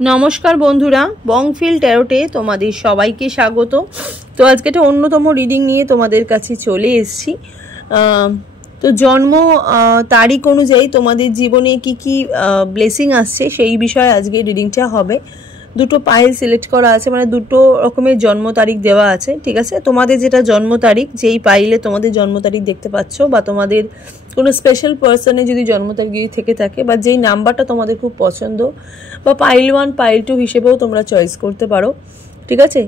নমস্কার বন্ধুরা, বংফিল ট্যারোটে তোমাদের সবাইকে স্বাগত। তো আজকে একটা অন্যতম রিডিং নিয়ে তোমাদের কাছে চলে এসেছি। তো জন্ম তারিখ অনুযায়ী তোমাদের জীবনে কি কি ব্লেসিং আসছে সেই বিষয়ে আজকে রিডিংটা হবে। দুটো পাইল সিলেক্ট করা আছে, মানে দুটো রকমের জন্ম তারিখ দেওয়া আছে, ঠিক আছে। তোমাদের যেটা জন্ম তারিখ, যেই পাইলে তোমাদের জন্ম তারিখ দেখতে পাচ্ছ, বা তোমাদের কোনো স্পেশাল পার্সনের যদি জন্ম তারিখ যদি থেকে থাকে, বা যেই নাম্বারটা তোমাদের খুব পছন্দ, বা পাইল 1 পাইল 2 হিসেবেও তোমরা চয়েস করতে পারো, ঠিক আছে।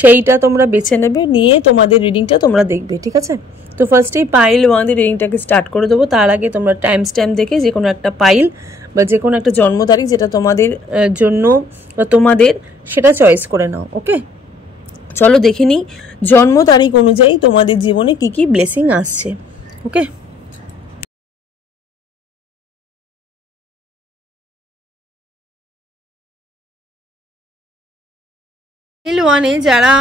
সেইটা তোমরা বেছে নেবে, নিয়ে তোমাদের রিডিংটা তোমরা দেখবে, ঠিক আছে। তো ফার্স্টেই পাইল 1 এর রিডিংটাকে স্টার্ট করে দেবো। তার আগে তোমরা টাইম স্ট্যাম্প দেখে যে কোনো একটা পাইল বা যে কোনো একটা জন্ম তারিখ যেটা তোমাদের জন্য বা তোমাদের, সেটা চয়েস করে নাও। ওকে, চলো দেখে নিই জন্ম তারিখ অনুযায়ী তোমাদের জীবনে কি কি ব্লেসিং আসছে। ওকে, পাইল 1-এ যারা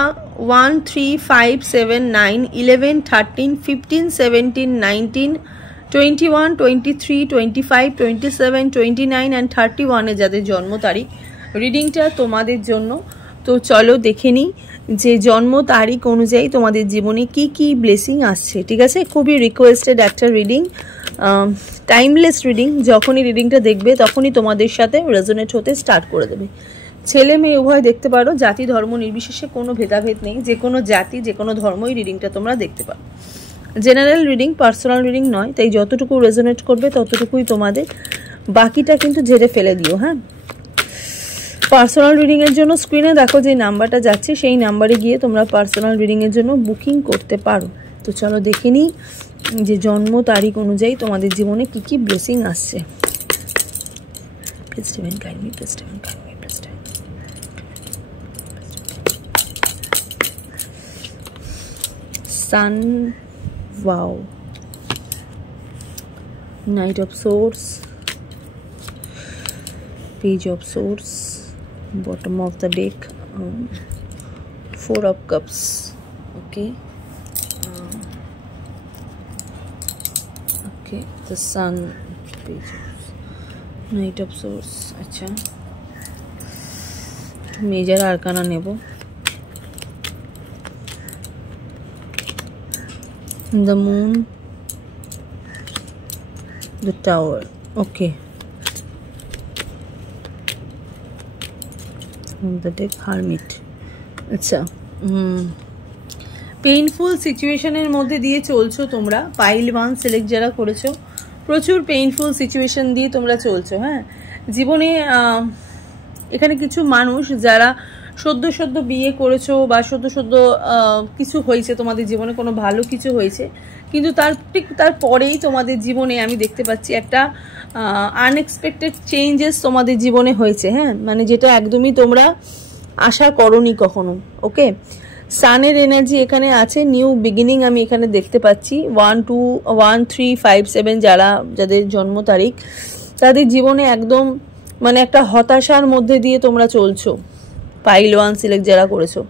1, 3, 5, 7, 9, 11, 13, 15, 17, 19, 21, 23, 25, 27, 29 অ্যান্ড 31-এ যাদের জন্ম তারিখ, রিডিংটা তোমাদের জন্য। তো চলো দেখে নিই যে জন্ম তারিখ অনুযায়ী তোমাদের জীবনে কি কি ব্লেসিং আসছে, ঠিক আছে। খুবই রিকোয়েস্টেড একটা রিডিং, টাইমলেস রিডিং। যখনই রিডিংটা দেখবে তখনই তোমাদের সাথে রেজোনেট হতে স্টার্ট করে দেবে। ছেলে মেয়ে উভয় দেখতে পারো, জাতি ধর্ম নির্বিশেষে কোনো ভেদাভেদ নেই, যে কোনো জাতি যে কোনো ধর্মই রিডিংটা তোমরা দেখতে পারো। জেনারেল রিডিং, পার্সোনাল রিডিং নয়, তাই যতটুকু রেজোনেট করবে ততটুকুই তোমাদের, বাকিটা কিন্তু ঝেড়ে ফেলে দিও। হ্যাঁ, পার্সোনাল রিডিংয়ের জন্য স্ক্রিনে দেখো যে নাম্বারটা যাচ্ছে, সেই নাম্বারে গিয়ে তোমরা পার্সোনাল রিডিংয়ের জন্য বুকিং করতে পারো। তো চলো দেখে নিই যে জন্ম তারিখ অনুযায়ী তোমাদের জীবনে কি কি ব্লেসিং আসছে। Sun, wow, Knight of Swords, Page of Swords, bottom of the deck, 4 of Cups, okay, okay, the Sun, Page of Knight of Swords, अच्छा मेजर आर्काना नेबो, the Moon, the Tower, okay, the deck, Hermit, আচ্ছা। Painful সিচুয়েশনের মধ্যে দিয়ে চলছো তোমরা, pile 1 select যারা করেছো, প্রচুর পেইনফুল সিচুয়েশন দিয়ে তোমরা চলছো। হ্যাঁ, জীবনে এখানে কিছু মানুষ যারা সদ্য বিয়ে করেছো, বা সদ্য কিছু হয়েছে তোমাদের জীবনে, কোনো ভালো কিছু হয়েছে, কিন্তু তারপরেই তোমাদের জীবনে আমি দেখতে পাচ্ছি একটা আনএক্সপেক্টেড চেঞ্জেস তোমাদের জীবনে হয়েছে। হ্যাঁ, মানে যেটা একদমই তোমরা আশা করোনি কখনো। ওকে, সানের এনার্জি এখানে আছে, নিউ বিগিনিং আমি এখানে দেখতে পাচ্ছি। 1, 2, 1, 3, 5, 7 যাদের জন্ম তারিখ, তাদের জীবনে একদম মানে একটা হতাশার মধ্যে দিয়ে তোমরা চলছো। পাইল 1 সিলেক্ট যারা করেছো,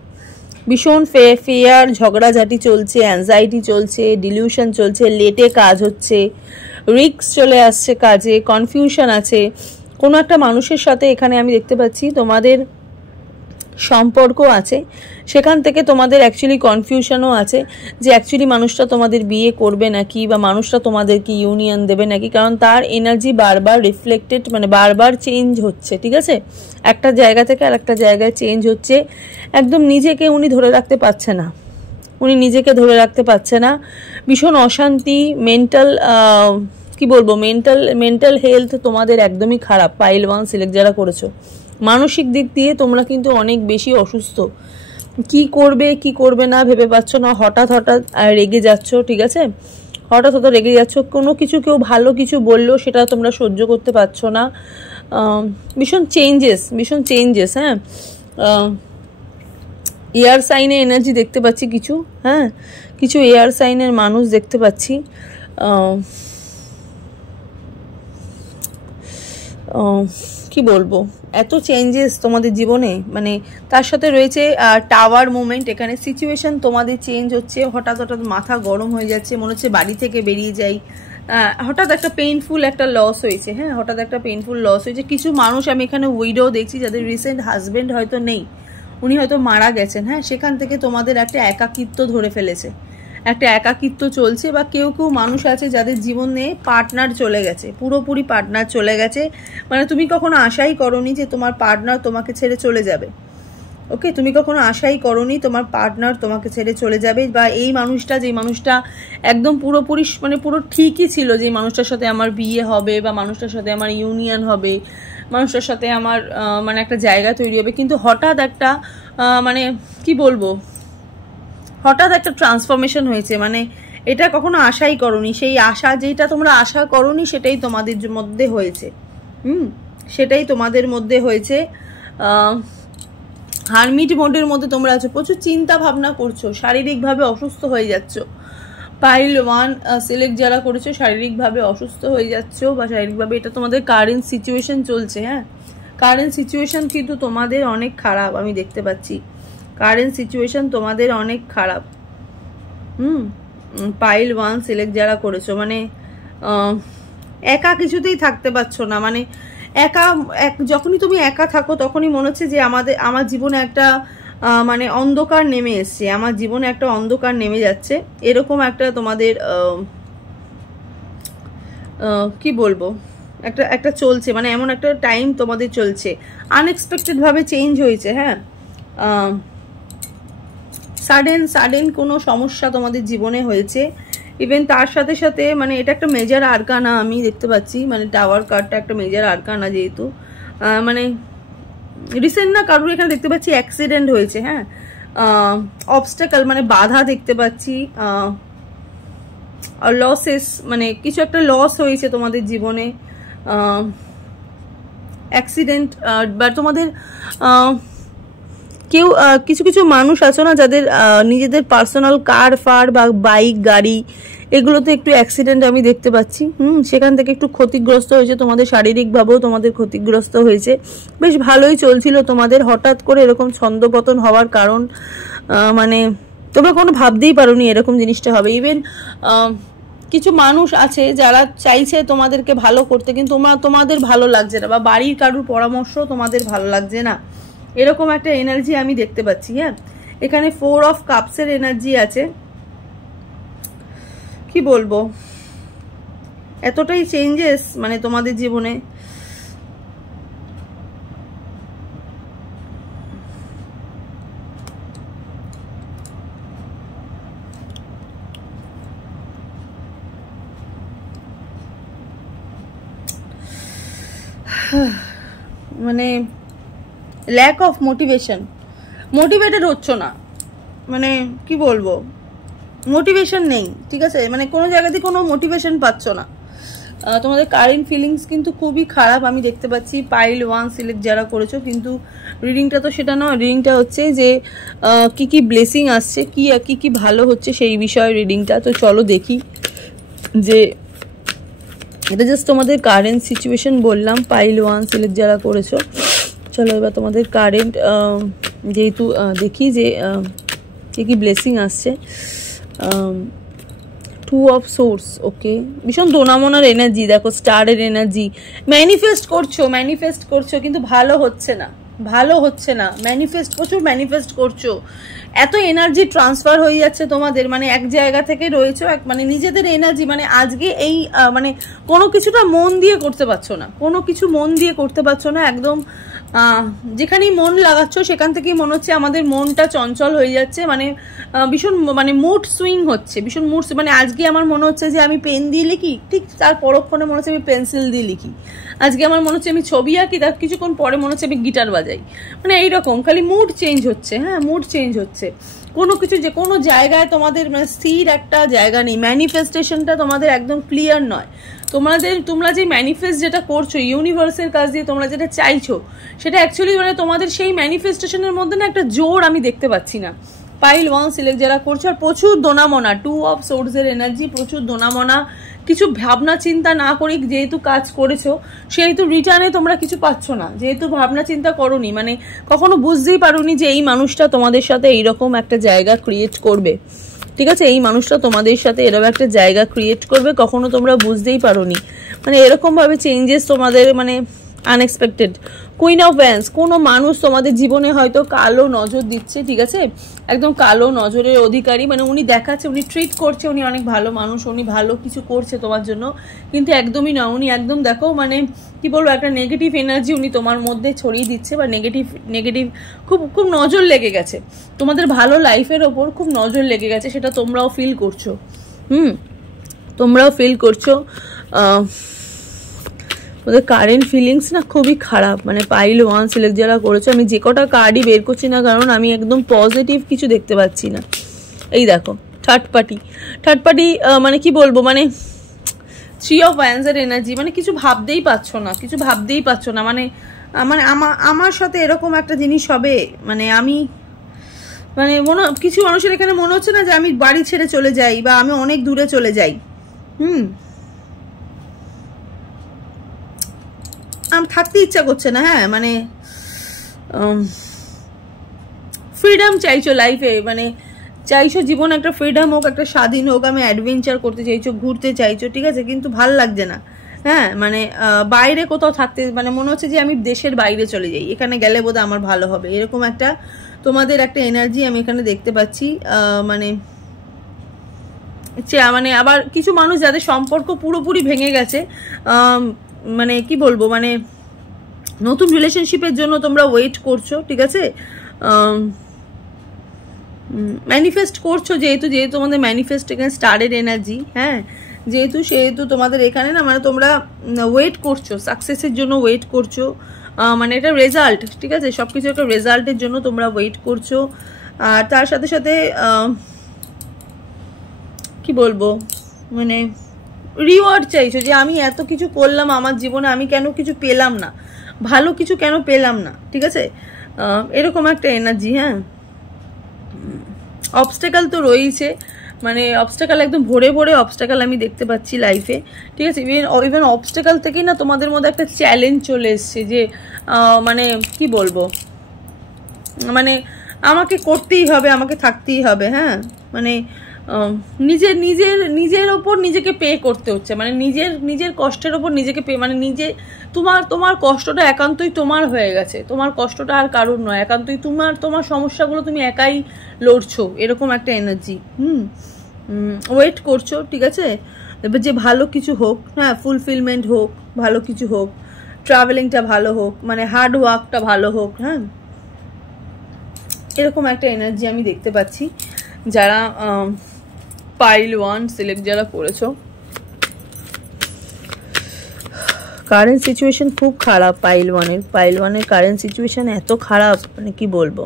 ভীষণ ফেয়ার, ঝগড়াঝাটি চলছে, অ্যাংজাইটি চলছে, ডিলিউশন চলছে, লেটে কাজ হচ্ছে, রিস্ক চলে আসছে কাজে, কনফিউশন আছে। কোনো একটা মানুষের সাথে এখানে আমি দেখতে পাচ্ছি তোমাদের সম্পর্ক আছে, সেখান থেকে তোমাদের অ্যাকচুয়ালি কনফিউশনও আছে যে অ্যাকচুয়ালি মানুষটা তোমাদের বিয়ে করবে নাকি, বা মানুষটা তোমাদেরকে ইউনিয়ন দেবে নাকি, কারণ তার এনার্জি বারবার রিফ্লেক্টেড, মানে বারবার চেঞ্জ হচ্ছে, ঠিক আছে। একটা জায়গা থেকে আর একটা জায়গায় চেঞ্জ হচ্ছে, একদম নিজেকে উনি ধরে রাখতে পারছে না, নিজেকে ধরে রাখতে পারছে না, ভীষণ অশান্তি, মেন্টাল কি বলবো, মেন্টাল হেলথ তোমাদের একদমই খারাপ। পাইল 1 সিলেক্ট যারা করেছো, মানসিক দিক দিয়ে তোমরা কিন্তু অনেক বেশি অসুস্থ, কি করবে না ভেবে পাচ্ছ না, হঠাৎ রেগে যাচ্ছ, ঠিক আছে, হঠাৎ রেগে যাচ্ছ, কোনো কিছু কেউ ভালো কিছু বললেও সেটা তোমরা সহ্য করতে পারছো না, ভীষণ চেঞ্জেস। হ্যাঁ, এয়ার সাইনের এনার্জি দেখতে পাচ্ছি কিছু, হ্যাঁ, কিছু এয়ার সাইনের মানুষ দেখতে পাচ্ছি। কি বলবো, এত চেঞ্জেস তোমাদের জীবনে, মানে তার সাথে রয়েছে টাওয়ার মুভমেন্ট। এখানে সিচুয়েশন তোমাদের চেঞ্জ হচ্ছে, হঠাৎ মাথা গরম হয়ে যাচ্ছে, মনে হচ্ছে বাড়ি থেকে বেরিয়ে যাই, হঠাৎ একটা পেইনফুল একটা লস হয়েছে, হ্যাঁ হঠাৎ একটা পেইনফুল লস হয়েছে। কিছু মানুষ আমি এখানে উইডো দেখছি যাদের রিসেন্ট হাজবেন্ড হয়তো নেই, উনি হয়তো মারা গেছেন, হ্যাঁ সেখান থেকে তোমাদের একটা একাকিত্ব ধরে ফেলেছে, একটা একাকিত্ব চলছে। বা কেউ কেউ মানুষ আছে যাদের জীবনে পার্টনার চলে গেছে, পুরোপুরি পার্টনার চলে গেছে, মানে তুমি কখনো আশাই করোনি যে তোমার পার্টনার তোমাকে ছেড়ে চলে যাবে। ওকে, তুমি কখনো আশাই করোনি তোমার পার্টনার তোমাকে ছেড়ে চলে যাবে, বা এই মানুষটা, যেই মানুষটা একদম পুরোপুরি মানে পুরো ঠিকই ছিল যে মানুষটার সাথে আমার বিয়ে হবে বা মানুষটার সাথে আমার ইউনিয়ন হবে, মানুষটার সাথে আমার মানে একটা জায়গা তৈরি হবে, কিন্তু হঠাৎ একটা মানে কি বলবো, হঠাৎ একটা ট্রান্সফরমেশন হয়েছে। মানে এটা কখনো আশাই করোনি, সেই আশা যেটা তোমরা আশা করোনি সেটাই তোমাদের মধ্যে হয়েছে। সেটাই তোমাদের মধ্যে হয়েছে। হারমিট মোডের মধ্যে তোমরা আছো, প্রচুর চিন্তা ভাবনা করছো, শারীরিকভাবে অসুস্থ হয়ে যাচ্ছ। পাইল 1 সিলেক্ট যারা করেছো শারীরিকভাবে অসুস্থ হয়ে যাচ্ছ বা শারীরিকভাবে, এটা তোমাদের কারেন্ট সিচুয়েশন চলছে। হ্যাঁ, কারেন্ট সিচুয়েশন কিন্তু তোমাদের অনেক খারাপ, আমি দেখতে পাচ্ছি কারেন্ট সিচুয়েশন তোমাদের অনেক খারাপ। পাইল 1 সিলেক্ট যারা করেছো, মানে একা কিছুতেই থাকতে পারছো না, মানে একা যখনই তুমি একা থাকো তখনই মনে হচ্ছে যে আমার জীবনে একটা মানে অন্ধকার নেমে এসছে, আমার জীবনে একটা অন্ধকার নেমে যাচ্ছে, এরকম একটা তোমাদের কি বলবো একটা চলছে, মানে এমন একটা টাইম তোমাদের চলছে, আনএক্সপেক্টেড ভাবে চেঞ্জ হয়েছে। হ্যাঁ, সাডেন কোনো সমস্যা তোমাদের জীবনে হয়েছে। ইভেন তার সাথে সাথে মানে এটা একটা মেজর আরকানা আমি দেখতে পাচ্ছি, মানে টাওয়ার কার্ডটা একটা মেজর আরকানা, যেহেতু মানে রিসেন্ট না কারোর এখানে দেখতে পাচ্ছি অ্যাক্সিডেন্ট হয়েছে। হ্যাঁ, অবস্টাকল মানে বাধা দেখতে পাচ্ছি, লসেস মানে কিছু একটা লস হয়েছে তোমাদের জীবনে, অ্যাক্সিডেন্ট। বা তোমাদের কেউ কিছু কিছু মানুষ আছো না যাদের নিজেদের পার্সোনাল কার ফার বা বাইক গাড়ি এগুলোতে একটু অ্যাক্সিডেন্ট আমি দেখতে পাচ্ছি। সেখান থেকে একটু ক্ষতিগ্রস্ত হয়েছে, তোমাদের শারীরিকভাবেও তোমাদের ক্ষতিগ্রস্ত হয়েছে। বেশ ভালোই চলছিল তোমাদের, হঠাৎ করে এরকম ছন্দপতন হওয়ার কারণ মানে তোমরা কোনো ভাবতেই পারোনি এরকম জিনিসটা হবে। ইভেন কিছু মানুষ আছে যারা চাইছে তোমাদেরকে ভালো করতে, কিন্তু তোমাদের ভালো লাগছে না, বা বাড়ির কারুর পরামর্শ তোমাদের ভালো লাগছে না, এরকম একটা এনার্জি আমি দেখতে পাচ্ছি। হ্যাঁ, এখানে 4 অফ কাপসের এনার্জি আছে। কি বলবো, এতটাই চেঞ্জেস মানে তোমাদের জীবনে। মানে ল্যাক অফ মোটিভেটেড হচ্ছ না, মানে কি বলবো, মোটিভেশন নেই, ঠিক আছে, মানে কোনো জায়গাতে কোনো মোটিভেশন পাচ্ছ না। তোমাদের কারেন্ট ফিলিংস কিন্তু খুবই খারাপ আমি দেখতে পাচ্ছি। পাইল 1 সিলেক্ট যারা করেছো, কিন্তু রিডিংটা তো সেটা নয়, রিডিংটা হচ্ছে যে কি কি ব্লেসিং আসছে, কি কি ভালো হচ্ছে সেই বিষয়ে রিডিংটা। তো চলো দেখি, যে এটা জাস্ট তোমাদের কারেন্ট সিচুয়েশন বললাম। পাইল 1 সিলেক্ট যারা করেছো, চলো এবার তোমাদের কারেন্ট যেহেতু দেখি যে কি ব্লেসিং আসছে। 2 অফ সোর্স, ওকে, ভীষণ দোনামোনার এনার্জি, দেখো স্টারের এনার্জি। ম্যানিফেস্ট করছো কিন্তু ভালো হচ্ছে না, প্রচুর ম্যানিফেস্ট করছো, এত এনার্জি ট্রান্সফার হয়ে যাচ্ছে তোমাদের, মানে এক জায়গা থেকে রয়েছে মানে নিজেদের এনার্জি, মানে আজকে এই মানে কোনো কিছুটা মন দিয়ে করতে পারছো না, একদম যেখানেই মন লাগাচ্ছ সেখান থেকেই মনে হচ্ছে আমাদের মনটা চঞ্চল হয়ে যাচ্ছে, মানে ভীষণ মানে মুড সুইং হচ্ছে, মানে আজকে আমার মনে হচ্ছে যে আমি পেন দিয়ে লিখি, ঠিক তার পরক্ষণে মনে হচ্ছে আমি পেন্সিল দিয়ে লিখি। আজকে আমার মনে হচ্ছে আমি ছবি আঁকি, তার কিছুক্ষণ পরে মনে হচ্ছে আমি গিটার বাজাই, মানে এইরকম খালি মুড চেঞ্জ হচ্ছে। হ্যাঁ, মুড চেঞ্জ হচ্ছে, কোনো কিছু যে কোনো জায়গায় তোমাদের মানে স্থির একটা জায়গা নেই, ম্যানিফেস্টেশনটা তোমাদের একদম ক্লিয়ার নয়। তোমরা যে ম্যানিফেস্ট যেটা করছো ইউনিভার্সের কাছ দিয়ে, তোমরা যেটা চাইছো সেটা অ্যাকচুয়ালি মানে তোমাদের সেই ম্যানিফেস্টেশনের মধ্যে না একটা জোর আমি দেখতে পাচ্ছি না। পাইল 1 সিলেক্ট যারা করছো, আর প্রচুর দোনামনা, 2 অফ সোর্সের এনার্জি, প্রচুর দোনামনা, কিছু ভাবনা চিন্তা না করি যেহেতু কাজ করেছো, সেহেতু রিটার্নে তোমরা কিছু পাচ্ছ না, যেহেতু ভাবনা চিন্তা করোনি, মানে কখনো বুঝতেই পারোনি যে এই মানুষটা তোমাদের সাথে এইরকম একটা জায়গা ক্রিয়েট করবে। ঠিক আছে। এই মানুষটা তোমাদের সাথে এরকম একটা জায়গা ক্রিয়েট করবে, কখনো তোমরা বুঝতেই পারোনি, মানে এরকমভাবে চেঞ্জেস তোমাদের, মানে আনএক্সপেক্টেড। কুইন অফ ওয়ান্স, কোনো মানুষ তোমাদের জীবনে হয়তো কালো নজর দিচ্ছে, ঠিক আছে, একদম কালো নজরের অধিকারী, মানে উনি দেখাচ্ছে, উনি ট্রিট করছে, উনি অনেক ভালো মানুষ, উনি ভালো কিছু করছে তোমার জন্য, কিন্তু একদমই না, উনি একদম দেখো মানে কি বলবো, একটা নেগেটিভ এনার্জি উনি তোমার মধ্যে ছড়িয়ে দিচ্ছে, বা নেগেটিভ খুব খুব নজর লেগে গেছে তোমাদের ভালো লাইফের ওপর, খুব নজর লেগে গেছে, সেটা তোমরাও ফিল করছো। তোমরাও ফিল করছো। ওদের কারেন্ট ফিলিংস না খুবই খারাপ, মানে পাইল 1 সিলেক্ট যারা করেছো, আমি যে কটা কার্ডই বের করছি না, কারণ আমি একদম পজিটিভ কিছু দেখতে পাচ্ছি না। এই দেখো থার্ড পার্টি, মানে কি বলবো, মানে 3 অফ ওয়ান্সের এনার্জি, মানে কিছু ভাবতেই পারছো না, মানে আমার সাথে এরকম একটা জিনিস হবে, মানে আমি মানে কিছু মানুষের এখানে মনে হচ্ছে না যে আমি বাড়ি ছেড়ে চলে যাই, বা আমি অনেক দূরে চলে যাই। আমার থাকতে ইচ্ছা করছে না, হ্যাঁ, মানে ফ্রিডম চাইছো লাইফে, মানে চাইছো জীবন একটা ফ্রিডম হোক, একটা স্বাধীন হোক, আমি অ্যাডভেঞ্চার করতে চাইছো, ঘুরতে চাইছো, ঠিক আছে, কিন্তু ভাল লাগছে না, হ্যাঁ, মানে বাইরে কোথাও থাকতে, মানে মনে হচ্ছে যে আমি দেশের বাইরে চলে যাই, এখানে গেলে বোধহয় আমার ভালো হবে, এরকম একটা তোমাদের একটা এনার্জি আমি এখানে দেখতে পাচ্ছি। মানে আবার কিছু মানুষ যাদের সম্পর্ক পুরোপুরি ভেঙে গেছে, মানে কি বলবো, মানে নতুন রিলেশনশিপের জন্য তোমরা ওয়েট করছো, ঠিক আছে, ম্যানিফেস্ট করছো, যেহেতু তোমাদের ম্যানিফেস্ট এখানে স্টারের এনার্জি, হ্যাঁ, সেহেতু তোমাদের এখানে না, মানে তোমরা ওয়েট করছো, সাকসেসের জন্য ওয়েট করছো, মানে এটা রেজাল্ট, ঠিক আছে, সবকিছু একটা রেজাল্টের জন্য তোমরা ওয়েট করছো। আর তার সাথে সাথে কি বলবো, মানে রিওয়ার্ড চাইছো, যে আমি এত কিছু করলাম আমার জীবনে, আমি কেন কিছু পেলাম না, ভালো কিছু কেন পেলাম না, ঠিক আছে, এরকম একটা এনার্জি। হ্যাঁ, অবস্টাকেল তো রয়েছে, মানে অবস্টাকেল একদম ভরে ভরে অবস্টাকেল আমি দেখতে পাচ্ছি লাইফে, ঠিক আছে, ইভেন অবস্টাকেল থেকেই না তোমাদের মধ্যে একটা চ্যালেঞ্জ চলে এসছে, যে মানে কি বলবো, মানে আমাকে করতেই হবে, আমাকে থাকতেই হবে, হ্যাঁ, মানে নিজের ওপর নিজেকে পে করতে হচ্ছে, মানে নিজের কষ্টের ওপর নিজেকে পে, মানে তোমার কষ্টটা একান্তই তোমার হয়ে গেছে, তোমার কষ্টটা আর কারোর নয়, একান্তই তোমার সমস্যাগুলো তুমি একাই লড়ছো, এরকম একটা এনার্জি। ওয়েট করছো, ঠিক আছে, এবার যে ভালো কিছু হোক, হ্যাঁ, ফুলফিলমেন্ট হোক, ভালো কিছু হোক, ট্রাভেলিংটা ভালো হোক, মানে হার্ড ওয়ার্কটা ভালো হোক, হ্যাঁ, এরকম একটা এনার্জি আমি দেখতে পাচ্ছি। যারা পাইল 1 সিলেক্ট যারা করেছো, কারেন্ট সিচুয়েশন খুব খারাপ, পাইল 1-এর কারেন্ট সিচুয়েশন এত খারাপ, মানে কি বলবো।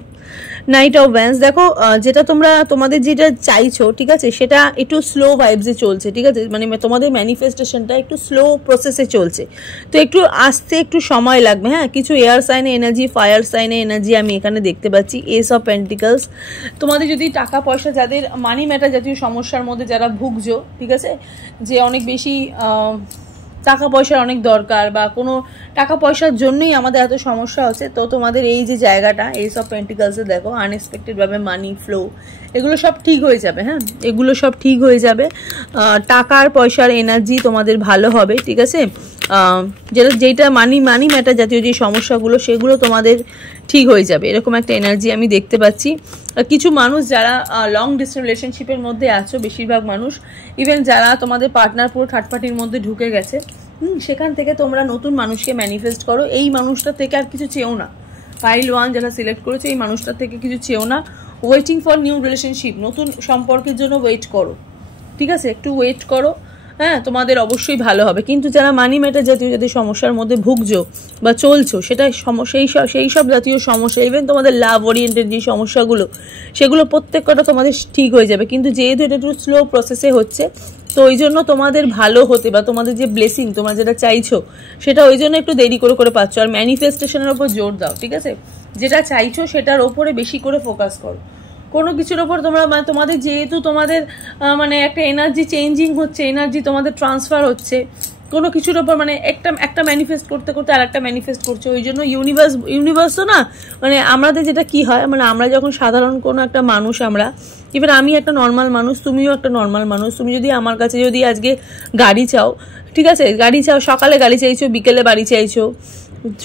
নাইট অফ ওয়ান্স, দেখো যেটা তোমাদের যেটা চাইছো, ঠিক আছে, সেটা একটু স্লো ভাইবসে চলছে, ঠিক আছে, মানে তোমাদের ম্যানিফেস্টেশনটা একটু স্লো প্রসেসে চলছে, তো একটু আসতে একটু সময় লাগবে, হ্যাঁ, কিছু এয়ার সাইনে এনার্জি, ফায়ার সাইনে এনার্জি আমি এখানে দেখতে পাচ্ছি। এস অফ পেন্টিকলস, তোমাদের যদি টাকা পয়সা, যাদের মানি ম্যাটার জাতীয় সমস্যার মধ্যে যারা ভুগছো, ঠিক আছে, যে অনেক বেশি টাকা পয়সার অনেক দরকার, বা কোনো টাকা পয়সার জন্যই আমাদের এত সমস্যা হচ্ছে, তো তোমাদের এই যে জায়গাটা এস অফ পেন্টিকলসে দেখো, আনএক্সপেক্টেডভাবে মানি ফ্লো, এগুলো সব ঠিক হয়ে যাবে, হ্যাঁ, এগুলো সব ঠিক হয়ে যাবে, টাকার পয়সার এনার্জি তোমাদের ভালো হবে, ঠিক আছে, যেটা মানি ম্যাটার জাতীয় যে সমস্যাগুলো, সেগুলো তোমাদের ঠিক হয়ে যাবে, এরকম একটা এনার্জি আমি দেখতে পাচ্ছি। কিছু মানুষ যারা লং ডিস্টেন্স রিলেশনশিপের মধ্যে আছো, বেশিরভাগ মানুষ, ইভেন যারা তোমাদের পার্টনার পুরো থার্ড পার্টির মধ্যে ঢুকে গেছে, সেখান থেকে তোমরা নতুন মানুষকে ম্যানিফেস্ট করো, এই মানুষটা থেকে আর কিছু চেও না, পাইল 1 যারা সিলেক্ট করেছে, এই মানুষটার থেকে কিছু চেও না, ওয়েটিং ফর নিউ রিলেশনশিপ, নতুন সম্পর্কের জন্য ওয়েট করো, ঠিক আছে, একটু ওয়েট করো, হ্যাঁ, তোমাদের অবশ্যই ভালো হবে। কিন্তু যারা মানি ম্যাটার জাতীয় যদি সমস্যার মধ্যে ভুগছো বা চলছো, সেটা সেই সব জাতীয় সমস্যা, ইভেন তোমাদের লাভ ওরিয়েন্টেড যে সমস্যাগুলো, সেগুলো প্রত্যেকটা তোমাদের ঠিক হয়ে যাবে, কিন্তু যেহেতু এটা একটু স্লো প্রসেসে হচ্ছে, তো ওই জন্য তোমাদের ভালো হতে, বা তোমাদের যে ব্লেসিং তোমরা যেটা চাইছো, সেটা ওই জন্য একটু দেরি করে পাচ্ছ। আর ম্যানিফেস্টেশনের ওপর জোর দাও, ঠিক আছে, যেটা চাইছো সেটার ওপরে বেশি করে ফোকাস করো, কোনো কিছুর ওপর তোমরা, মানে তোমাদের যেহেতু তোমাদের মানে একটা এনার্জি চেঞ্জিং হচ্ছে, এনার্জি তোমাদের ট্রান্সফার হচ্ছে, কোনো কিছুর ওপর মানে একটা ম্যানিফেস্ট করতে করতে আর একটা ম্যানিফেস্ট করছে। ওই জন্য ইউনিভার্স তো না, মানে আমাদের যেটা কি হয়, মানে আমরা যখন সাধারণ কোনো একটা মানুষ, আমরা ইভেন আমি একটা নর্মাল মানুষ, তুমিও একটা নর্মাল মানুষ, তুমি যদি আমার কাছে যদি আজকে গাড়ি চাও, ঠিক আছে, গাড়ি চাও, সকালে গাড়ি চাইছো, বিকেলে বাড়ি চাইছো,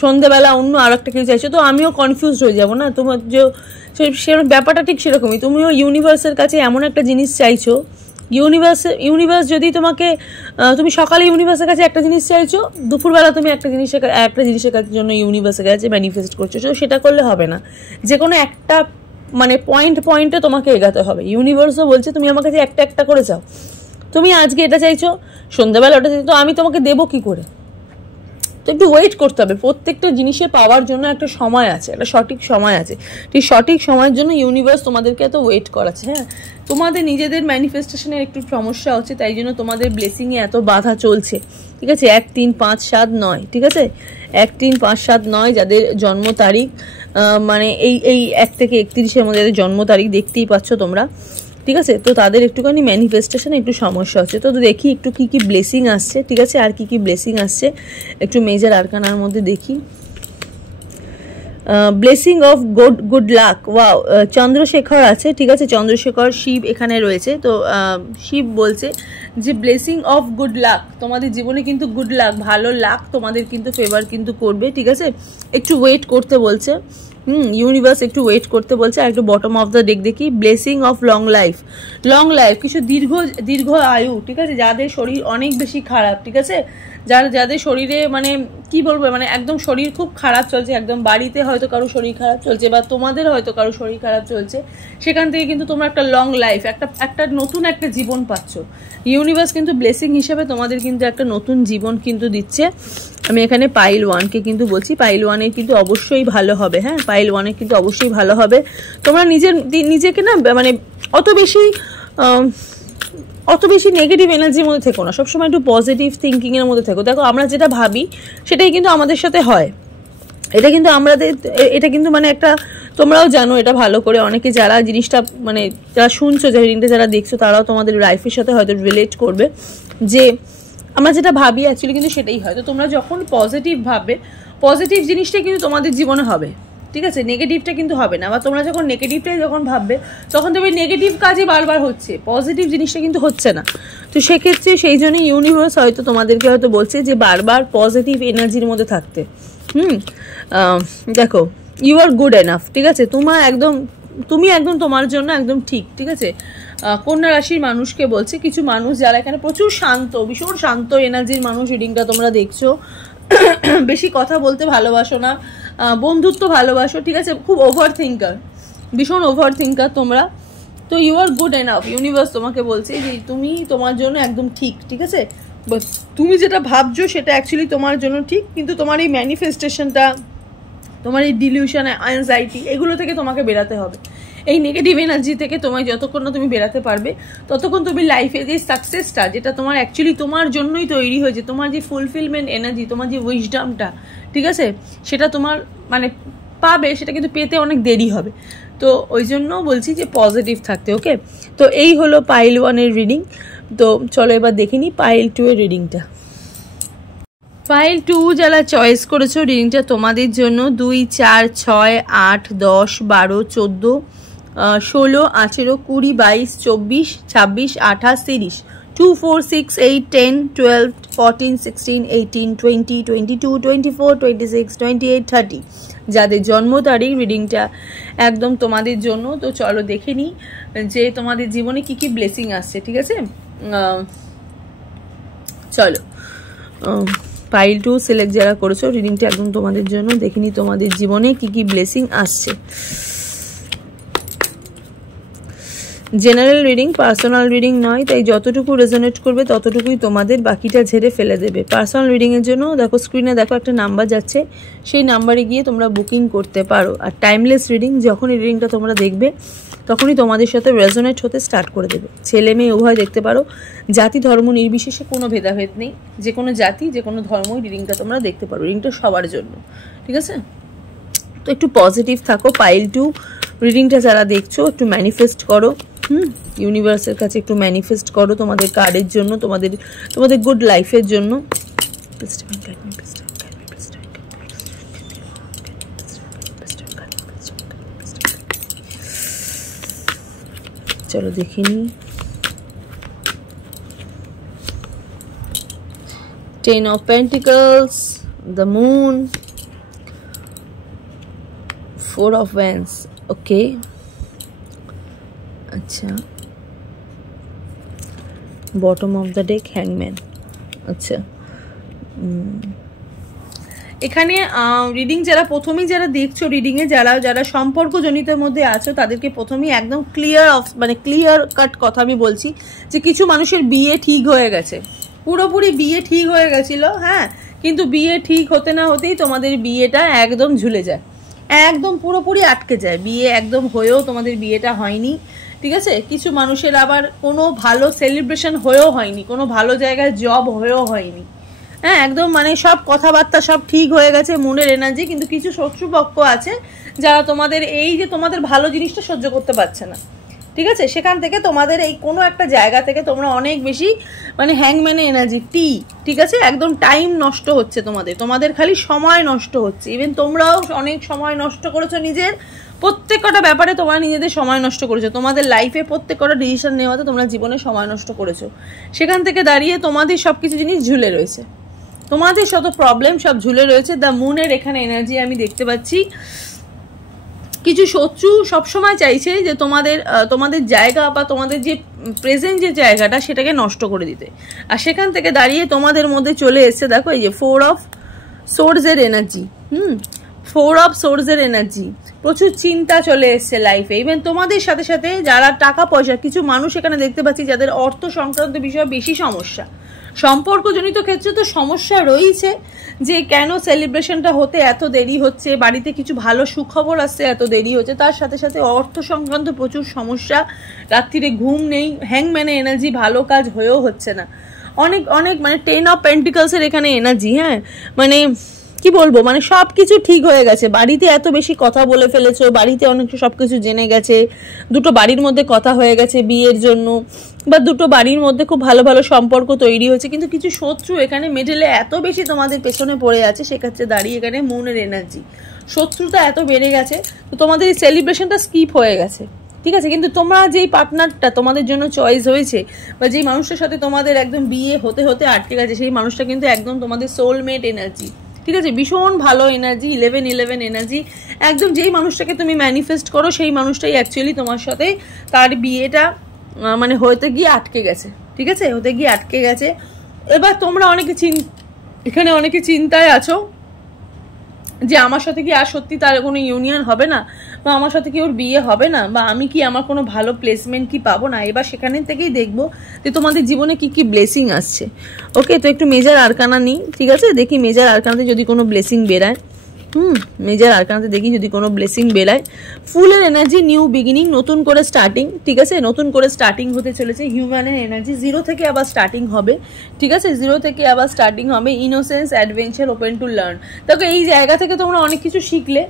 সন্ধ্যেবেলা অন্য আর একটা কিছু চাইছো, তো আমিও কনফিউজ হয়ে যাবো না? তোমার যে ব্যাপারটা ঠিক সেরকমই, তুমিও ইউনিভার্সের কাছে এমন একটা জিনিস চাইছো, ইউনিভার্স যদি তোমাকে, তুমি সকালে ইউনিভার্সের কাছে একটা জিনিস চাইছো, দুপুরবেলা তুমি একটা জিনিসের জন্য ইউনিভার্সের কাছে ম্যানিফেস্ট করছো, তো সেটা করলে হবে না। যে কোনো একটা মানে পয়েন্টে তোমাকে এগাতে হবে। ইউনিভার্সও বলছে তুমি আমার কাছে একটা করে চাও, তুমি আজকে এটা চাইছো, সন্ধ্যাবেলা ওটা চাইছো, তো আমি তোমাকে দেবো কি করে? তো একটু ওয়েট করতে হবে। প্রত্যেকটা জিনিসে পাওয়ার জন্য একটা সময় আছে, একটা সঠিক সময় আছে। ঠিক সঠিক সময়ের জন্য ইউনিভার্স তোমাদেরকে এত ওয়েট করাচ্ছে। হ্যাঁ, তোমাদের নিজেদের ম্যানিফেস্টেশনের একটু সমস্যা হচ্ছে, তাই জন্য তোমাদের ব্লেসিংয়ে এত বাধা চলছে। ঠিক আছে, 1 3 5 7 9, ঠিক আছে, 1 3 5 7 9 যাদের জন্ম তারিখ, মানে এই 1 থেকে 31-এর মধ্যে যাদের জন্ম তারিখ দেখতেই পাচ্ছ তোমরা, ঠিক আছে, তো তাদের একটুখানি ম্যানিফেস্টেশনে একটু সমস্যা হচ্ছে। তো দেখি একটু কি কি ব্লেসিং আসছে, ঠিক আছে, আর কি কি ব্লেসিং আসছে একটু মেজর আরকানার মধ্যে দেখি। Blessing of good luck, wow, Chandrashekhar আছে, ঠিক আছে, চন্দ্রশেখর শিব এখানে রয়েছে। তো শিব বলছে যে ব্লেসিং অফ গুড লাক, তোমাদের জীবনে কিন্তু গুড লাক, ভালো লাক তোমাদের কিন্তু ফেভার কিন্তু করবে, ঠিক আছে, একটু ওয়েট করতে বলছে। ইউনিভার্স একটু ওয়েট করতে বলছে। আর একটু বটম অফ দ্য ডেক দেখি, ব্লেসিং অফ লং লাইফ, কিছু দীর্ঘ আয়ু, ঠিক আছে, যাদের শরীর অনেক বেশি খারাপ, ঠিক আছে, যাদের শরীরে মানে কি বলবো, মানে একদম শরীর খুব খারাপ চলছে, একদম বাড়িতে হয়তো কারো শরীর খারাপ চলছে বা তোমাদের হয়তো কারো শরীর খারাপ চলছে, সেখান থেকে কিন্তু তোমরা একটা লং লাইফ, একটা নতুন একটা জীবন পাচ্ছ। ইউনিভার্স কিন্তু ব্লেসিং হিসেবে তোমাদের কিন্তু একটা নতুন জীবন কিন্তু দিচ্ছে। আমি এখানে পাইল 1-কে কিন্তু বলছি, পাইল 1-এর কিন্তু অবশ্যই ভালো হবে। হ্যাঁ, পাইল 1-এর কিন্তু অবশ্যই ভালো হবে। তোমরা নিজেকে না মানে অত বেশি নেগেটিভ এনার্জির মধ্যে থেকো না, সবসময় একটু পজিটিভ থিঙ্কিংয়ের মধ্যে থেকো। দেখো, আমরা যেটা ভাবি সেটাই কিন্তু আমাদের সাথে হয়। এটা কিন্তু মানে একটা, তোমরাও জানো এটা ভালো করে, অনেকে যারা জিনিসটা মানে যারা শুনছো, যে রিডিংটা যারা দেখছো, তারাও তোমাদের লাইফের সাথে হয়তো রিলেট করবে যে আমরা যেটা ভাবি অ্যাকচুয়ালি কিন্তু সেটাই হয়। তো তোমরা যখন পজিটিভ ভাববে, পজিটিভ জিনিসটাই কিন্তু তোমাদের জীবনে হবে, ঠিক আছে, নেগেটিভটা কিন্তু হবে না। আবার তোমরা যখন নেগেটিভটাই যখন ভাববে, তখন তুমি নেগেটিভ কাজই বারবার হচ্ছে, পজিটিভ জিনিসটা কিন্তু হচ্ছে না। তো সেক্ষেত্রে সেই জন্যই ইউনিভার্স হয়তো তোমাদেরকে হয়তো বলছে যে বারবার পজিটিভ এনার্জির মধ্যে থাকতে। দেখো, ইউ আর গুড এনাফ, ঠিক আছে, তুমি একদম তোমার জন্য একদম ঠিক, ঠিক আছে। কন্যা রাশির মানুষকে বলছে, কিছু মানুষ যারা এখানে প্রচুর শান্ত, ভীষণ শান্ত এনার্জির মানুষ, রিডিংটা তোমরা দেখছো, বেশি কথা বলতে ভালোবাসো না, বন্ধুত্ব ভালোবাসো, ঠিক আছে, খুব ওভার থিঙ্কার, ভীষণ ওভার থিঙ্কার তোমরা। তো you are good enough, universe তোমাকে বলছে যে তুমি তোমার জন্য একদম ঠিক, ঠিক আছে, তুমি যেটা ভাবছো সেটা অ্যাকচুয়ালি তোমার জন্য ঠিক, কিন্তু তোমার এই ম্যানিফেস্টেশনটা, তোমার এই ডিলিউশন, অ্যাংজাইটি, এগুলো থেকে তোমাকে বেরাতে হবে। এই নেগেটিভ এনার্জি থেকে তোমায় যতক্ষণ না তুমি বেরাতে পারবে, ততক্ষণ তুমি লাইফে যে সাকসেসটা, যেটা তোমার অ্যাকচুয়ালি তোমার জন্যই তৈরি হয়েছে, তোমার যে ফুলফিলমেন্ট এনার্জি, তোমার যে উইজডমটা, ঠিক আছে, সেটা তোমার মানে পাবে, সেটা কিন্তু পেতে অনেক দেরি হবে। তো ওই জন্য বলছি যে পজিটিভ থাকতে। ওকে, তো এই হলো পাইল 1-এর রিডিং। তো চলো এবার দেখে নিই পাইল 2-এর রিডিংটা। পাইল 2 যারা চয়েস করেছো, রিডিংটা তোমাদের জন্য 2 4 6 8 10 12 14 16 18 20 22 24 26 28 30 2 4 6 8 10 12 14 16 18 20 22 24 26 28 30 যাদের জন্ম তারিখ, রিডিংটা একদম তোমাদের জন্য। তো চলো দেখে নিই যে তোমাদের জীবনে কি কি ব্লেসিং আসছে, ঠিক আছে। চলো, পাইল 2 সিলেক্ট যারা করেছো, রিডিংটা একদম তোমাদের জন্য, দেখে নিই তোমাদের জীবনে কি কি ব্লেসিং আসছে। জেনারেল রিডিং, পার্সোনাল রিডিং নয়, তাই যতটুকু রেজোনেট করবে ততটুকুই তোমাদের, বাকিটা ঝেড়ে ফেলে দেবে। পার্সোনাল রিডিংয়ের জন্য দেখো স্ক্রিনে দেখো একটা নাম্বার যাচ্ছে, সেই নাম্বারে গিয়ে তোমরা বুকিং করতে পারো। আর টাইমলেস রিডিং, যখনই রিডিংটা তোমরা দেখবে তখনই তোমাদের সাথে রেজোনেট হতে স্টার্ট করে দেবে। ছেলে মেয়ে উভয় দেখতে পারো, জাতি ধর্ম নির্বিশেষে কোনো ভেদাভেদ নেই, যে কোনো জাতি যে কোনো ধর্মই রিডিংটা তোমরা দেখতে পারো, রিডিংটা সবার জন্য, ঠিক আছে। তো একটু পজিটিভ থাকো। পাইল 2 রিডিংটা যারা দেখছো একটু ম্যানিফেস্ট করো, ইউনিভার্সের কাছে একটু ম্যানিফেস্ট করো তোমাদের কার্ডের জন্য, তোমাদের গুড লাইফের জন্য। please divine, guide me, please divine, guide me, please divine, guide me, please divine. চলো দেখিনি। 10 of Pentacles, the Moon, 4 of Wands. ওকে, আচ্ছা, বটম অফ দ্য ডেক, হ্যাংম্যান। আচ্ছা, এখানে রিডিং যারা প্রথমেই যারা দেখছো, রিডিংয়ে যারা সম্পর্কজনিতের মধ্যে আছো, তাদেরকে প্রথমেই একদম ক্লিয়ার কাট কথা আমি বলছি যে কিছু মানুষের বিয়ে ঠিক হয়ে গেছে, পুরোপুরি বিয়ে ঠিক হয়ে গেছিল, হ্যাঁ, কিন্তু বিয়ে ঠিক হতে না হতেই তোমাদের বিয়েটা একদম ঝুলে যায়, একদম পুরোপুরি আটকে যায়, বিয়ে একদম হয়েও তোমাদের বিয়েটা হয়নি। ঠিক আছে, কিছু মানুষের আবার কোনো ভালো সেলিব্রেশন হয়েও হয়নি, কোনো ভালো জায়গায় জব হয়েও হয়নি, হ্যাঁ, একদম সব কথাবার্তা সব ঠিক হয়ে গেছে, মনের এনার্জি, কিন্তু কিছু শত্রুপক্ষ আছে যারা তোমাদের এই যে তোমাদের ভালো জিনিসটা সহ্য করতে পারছে না। ঠিক আছে, সেখান থেকে তোমাদের এই কোনো একটা জায়গা থেকে তোমরা অনেক বেশি হ্যাংম্যানের এনার্জি, ঠিক আছে, একদম টাইম নষ্ট হচ্ছে তোমাদের খালি সময় নষ্ট হচ্ছে। ইভেন তোমরাও অনেক সময় নষ্ট করেছো নিজের প্রত্যেকটা ব্যাপারে, তোমরা নিজেদের সময় নষ্ট করেছো, তোমাদের লাইফে প্রত্যেকটা ডিসিশন নেওয়াতে তোমরা জীবনে সময় নষ্ট করেছো। সেখান থেকে দাঁড়িয়ে তোমাদের সব কিছু জিনিস ঝুলে রয়েছে, তোমাদের শত প্রবলেম সব ঝুলে রয়েছে। দ্য মুনের এখানে এনার্জি আমি দেখতে পাচ্ছি। কিছু শত্রু সবসময় চাইছে যে তোমাদের জায়গা বা তোমাদের যে প্রেজেন্ট যে জায়গাটা সেটাকে নষ্ট করে দিতে, আর সেখান থেকে দাঁড়িয়ে তোমাদের মধ্যে চলে এসছে, দেখো এই যে 4 অফ সোর্সের এনার্জি, 4 অফ সোর্সের এনার্জি, প্রচুর চিন্তা চলে এসছে লাইফে। ইভেন তোমাদের সাথে সাথে যারা টাকা পয়সা, কিছু মানুষ এখানে দেখতে পাচ্ছি যাদের অর্থ সংক্রান্ত বিষয়ে বেশি সমস্যা, সম্পর্কজনিত ক্ষেত্রে তো সমস্যা রয়েছে যে কেন সেলিব্রেশনটা হতে এত দেরি হচ্ছে, বাড়িতে কিছু ভালো সুখবর আসছে এত দেরি হচ্ছে, তার সাথে সাথে অর্থ সংক্রান্ত প্রচুর সমস্যা, রাত্রিরে ঘুম নেই, হ্যাংম্যানের এনার্জি, ভালো কাজ হয়েও হচ্ছে না, অনেক 10 অফ পেন্টিকলসের এখানে এনার্জি, হ্যাঁ, কি বলবো, সব কিছু ঠিক হয়ে গেছে, বাড়িতে এত বেশি কথা বলে ফেলেছো, বাড়িতে অনেক সব কিছু জেনে গেছে, দুটো বাড়ির মধ্যে কথা হয়ে গেছে বিয়ের জন্য, বা দুটো বাড়ির মধ্যে খুব ভালো ভালো সম্পর্ক তৈরি হয়েছে, কিন্তু কিছু শত্রু এখানে মিডলে এত বেশি তোমাদের পেছনে পড়ে আছে, সেক্ষেত্রে দাঁড়িয়ে এখানে মুনের এনার্জি, শত্রুতা এত বেড়ে গেছে, তো তোমাদের এই সেলিব্রেশনটা স্কিপ হয়ে গেছে। ঠিক আছে, কিন্তু তোমরা যেই পার্টনারটা তোমাদের জন্য চয়েস হয়েছে, বা যেই মানুষটার সাথে তোমাদের একদম বিয়ে হতে হতে আটকে গেছে, সেই মানুষটা কিন্তু একদম তোমাদের সোলমেট এনার্জি। ঠিক আছে, ভীষণ ভালো এনার্জি, 11 এনার্জি, একদম যেই মানুষটাকে তুমি ম্যানিফেস্ট করো সেই মানুষটাই অ্যাকচুয়ালি তোমার সাথে তার বিয়েটা হতে গিয়ে আটকে গেছে। ঠিক আছে, হতে গিয়ে আটকে গেছে। এবার তোমরা এখানে অনেকে চিন্তায় আছো যে আমার সাথে কি আর সত্যি তার কোনো ইউনিয়ন হবে না, বা আমার সাথে কি ওর বিয়ে হবে না, বা আমি কি আমার কোনো ভালো প্লেসমেন্ট কি পাবো না। এবার সেখানে থেকেই দেখবো যে তোমাদের জীবনে কি কি ব্লেসিং আসছে। ওকে, তো একটু মেজার আরকানা নিই। ঠিক আছে, দেখি মেজার আরকানাতে যদি কোনো ব্লেসিং বেরায়। মেজার আরকানাতে দেখি যদি কোনো ব্লেসিং বেরায়। ফুলের এনার্জি, নিউ বিগিনিং, নতুন করে স্টার্টিং। ঠিক আছে, নতুন করে স্টার্টিং হতে চলেছে। হিউম্যানের এনার্জি, 0 থেকে আবার স্টার্টিং হবে। ঠিক আছে, 0 থেকে আবার স্টার্টিং হবে। Innocence, adventure, open to learn. দেখো এই জায়গা থেকে তোমরা অনেক কিছু শিখলে।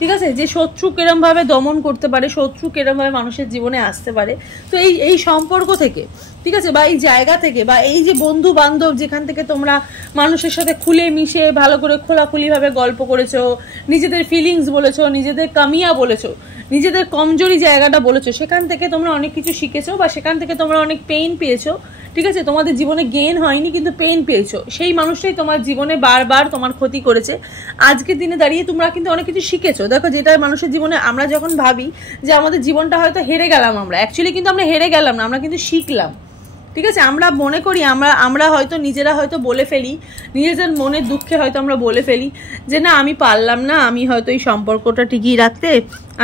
ঠিক আছে, যে শত্রু কিরমভাবে দমন করতে পারে, শত্রু কিরমভাবে মানুষের জীবনে আসতে পারে। তো এই সম্পর্ক থেকে, ঠিক আছে, বা এই জায়গা থেকে, বা এই যে বন্ধু বান্ধব যেখান থেকে তোমরা মানুষের সাথে খুলে মিশে ভালো করে খোলাখুলিভাবে গল্প করেছো, নিজেদের ফিলিংস বলেছো, নিজেদের কামিয়া বলেছো, নিজেদের কমজোরি জায়গাটা বলেছো, সেখান থেকে তোমরা অনেক কিছু শিখেছো, বা সেখান থেকে তোমরা অনেক পেইন পেয়েছো। ঠিক আছে, তোমাদের জীবনে গেইন হয়নি কিন্তু পেইন পেয়েছো। সেই মানুষটাই তোমার জীবনে বারবার তোমার ক্ষতি করেছে। আজকের দিনে দাঁড়িয়ে তোমরা কিন্তু অনেক কিছু শিখেছো। দেখো, যেটা মানুষের জীবনে আমরা যখন ভাবি যে আমাদের জীবনটা হয়তো হেরে গেলাম, আমরা অ্যাকচুয়ালি কিন্তু আমরা হেরে গেলাম না, আমরা কিন্তু শিখলাম। ঠিক আছে, আমরা মনে করি আমরা হয়তো নিজেরা হয়তো বলে ফেলি, নিজেদের মনের দুঃখে হয়তো আমরা বলে ফেলি যে না আমি পারলাম না, আমি হয়তো এই সম্পর্কটা টিকিয়ে রাখতে,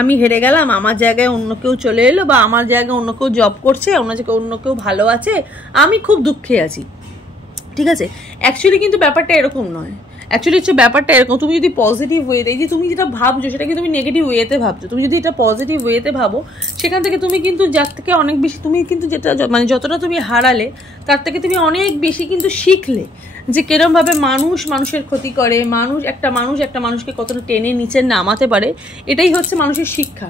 আমি হেরে গেলাম, আমার জায়গায় অন্য কেউ চলে এলো, বা আমার জায়গায় অন্য কেউ জব করছে, অন্য জায়গায় অন্য কেউ ভালো আছে, আমি খুব দুঃখে আছি। ঠিক আছে, অ্যাকচুয়ালি কিন্তু ব্যাপারটা এরকম নয়। অ্যাকচুয়ালি হচ্ছে ব্যাপারটা এরকম, তুমি যদি পজিটিভ ওয়েতে, এই যে তুমি যেটা ভাবছো সেটাকে তুমি নেগেটিভ ওয়েতে ভাবছো, তুমি যদি এটা পজিটিভ ওয়েতে ভাবো, সেখান থেকে তুমি কিন্তু যার থেকে অনেক বেশি, তুমি কিন্তু যেটা যতটা তুমি হারালে তার থেকে তুমি অনেক বেশি কিন্তু শিখলে যে কিরমভাবে মানুষের ক্ষতি করে, একটা মানুষকে কতটা টেনে নিচে নামাতে পারে। এটাই হচ্ছে মানুষের শিক্ষা।